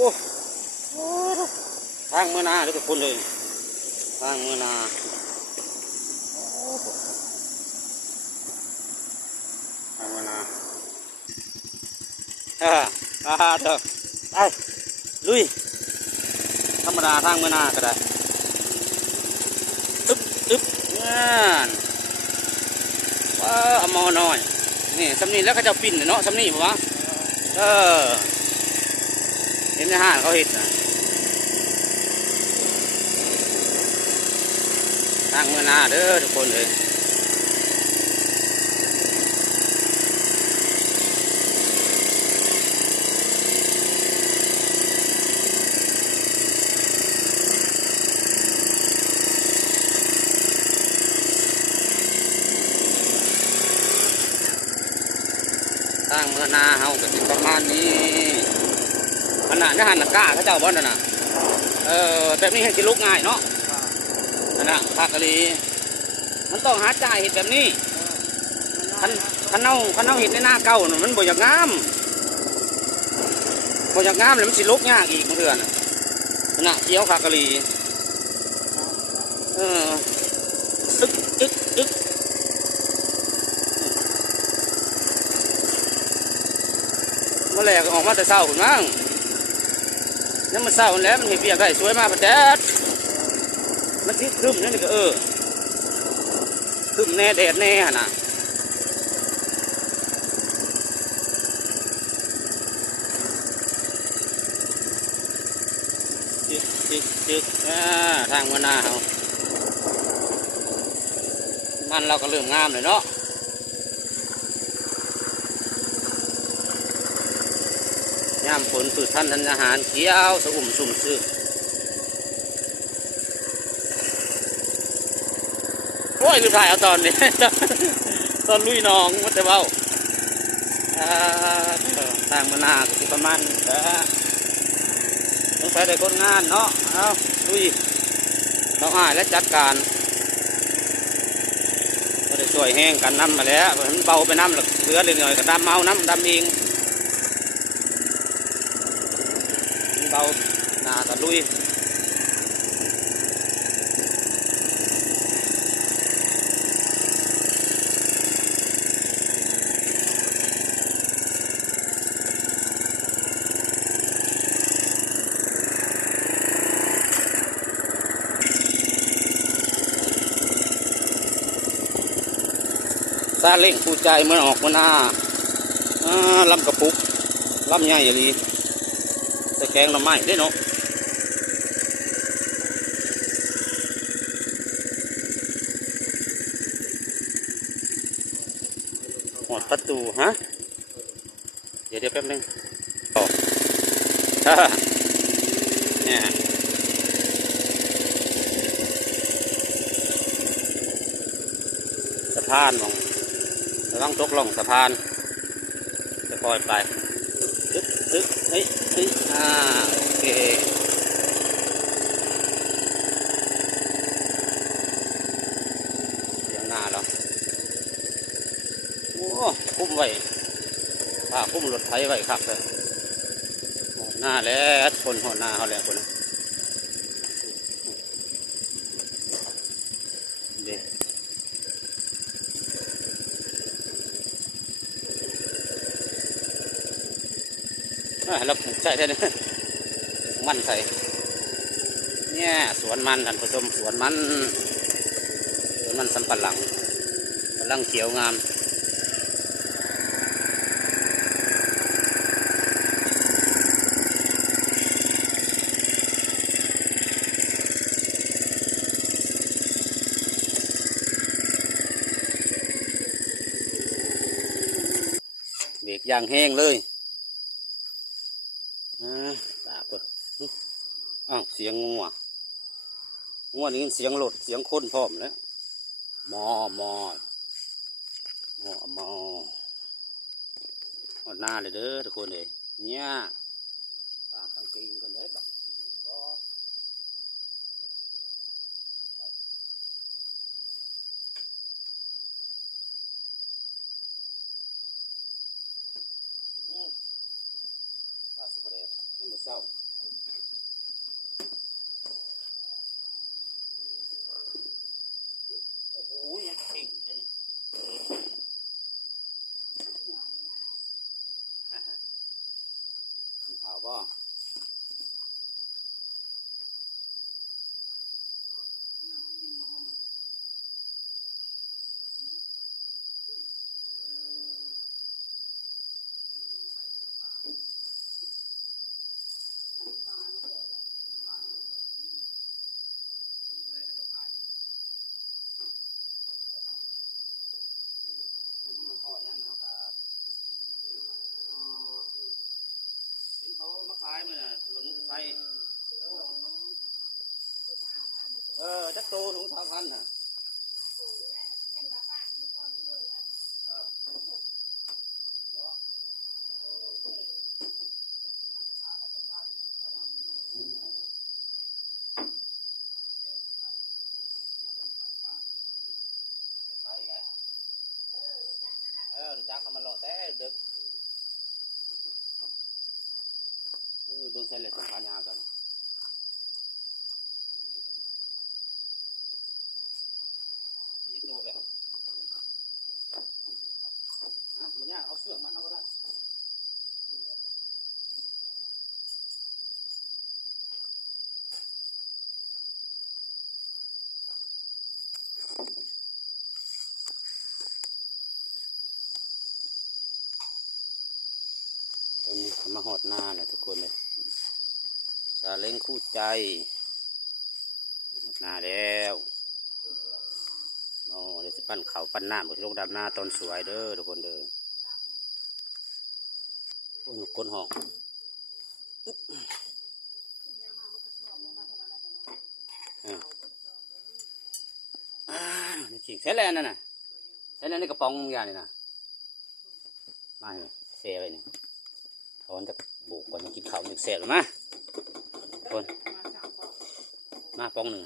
อ้ทางเมื่อนาทุกคนเลยทางเมื่อนาทางเมื่อนาฮ่าฮ่าเถอะไปลุยธรรมดาทางเมื่อนาก็ได้อึ๊บอึ๊บงานว้าอมอน้อยนี่สำนีแล้วเขาจะปิ้นเนาะสำนีปะวะเออ ห็นในห้างเขาเห็นนะทางเมื่อนาเด้อทุกคนเลยทางเมื่อนาเฮาก็สิประมาณนี้ ขนาดนี้หันหน้ากล้าเขาเจ้าบ่นั่นน่ะเออแบบนี้ให้สิลุกง่ายเนาะนั่นน่ะภาคกะลีมันต้องหาจ่ายเห็ดแบบนี้คันคันเน่าคันเน่าเห็ดในหน้าเก่าน่ะมันบ่อยากงามบ่อยากงามเลยมันสิลุกยากอีกเพื่อนน่ะนั่นน่ะเคี้ยวภาคกะลีเอออึกอึกอึกเมื่อแรกออกมาแต่เช้าคุณมั้ง นั่นมันเช้าแล้วมันเห็นเบียกได้สวยมากประแดดมันทิศครึ้มนั่นนี่ก็เออครึ้มแน่แดดแน่น่ะจึกจึกจึกทางมาหน้าเขามันเราก็เริ่มงามเลยเนาะ ย่ามฝนสืดท่านทันอาหารเขียวสะอุ่มสุ่มซื่นโอ้ยลืมถ่ายเอาตอนนี้ ตอนลุยน้องมันจะเบาอ่าทางมานาวก็สิประมาณนะต้องใช้ได้คนงานเนาะเอาลุยเราอ่ายและจัดการก็ได้ช่วยแห้งกันน้ำมาแล้วมันเบาไปน้ำหลักเหลือเล็กน้อยก็ดำเมาน้ำดำเอง เบาหนาตะลุยซาเล่งผู้ใจมันออกมาหน้าอ่าลำกระปุกลำใหญ่อ ย่างนี้ตะแกงละไม้ได้เนาะหอดประตูฮะ เดี๋ยวเดี๋ยวแป๊บนึงต่อฮ่าเนี่ยสะพานมองระวังตกลงสะพานจะปล่อยไป ตึ๊บตึ๊บเฮ้ยเฮ้ยอ่าโอเคเสียงหน้าแล้วโอ้คุ้มไว้ผ้าคุ้มรถไถไว้ครับเลยหน้าแล้วคนหัวหน้าเขาแล้วคนน่ะเด็ อ่า เราปลูกใช่ใช่ไหมมันใส่เนี่ยสวนมันท่านผู้ชมสวนมันสวนมันสำปะหลังกำลังเขียวงามเบรกยางแห้งเลย ตาเปิดอ้าวเสียงงัวงัวนี่เสียงลดเสียงคนพร้อมแล้วมอมอมอมอหอดหน้าเลยเด้อทุกคนเลยเนี่ยตากสังกิงกันได้บักบ่อืมว่าสิบ เศร้าโอ้โหยังเข่งเลยนี่ ข่าวบ่เห็นเขามาขายมันน่ะหลุนไฟ เออจักโตถุงสามพันน่ะเออรู้จักเขามันหล่อแต่ดึก เออเบิ่งเส้นเหล็กสัมพันยากันมีตัวแบบฮะมันยากเอาเสื้อมันเอาก็ได้ ตรงนี้มาหอดหน้าเลยทุกคนเลยซาเล้งคู่ใจหอดหน้าแล้วโอ้เดี๋ยวสิปั้นเขาปั้นน้ำบนลงดำหน้าตอนสวยเด้อทุกคนเด้อโอ้ยคนหอกอึ๊บเอออ่านี่ขิงเสร็จแล้วนั่นน่ะเสร็จแล้วนี่กระป๋องยางนี้นะมาให้เสียไปนี่ ถอนจะบุกก่อนกินข้าวหนึ่งเสร็จหรือมาคนมาป้องหนึ่ง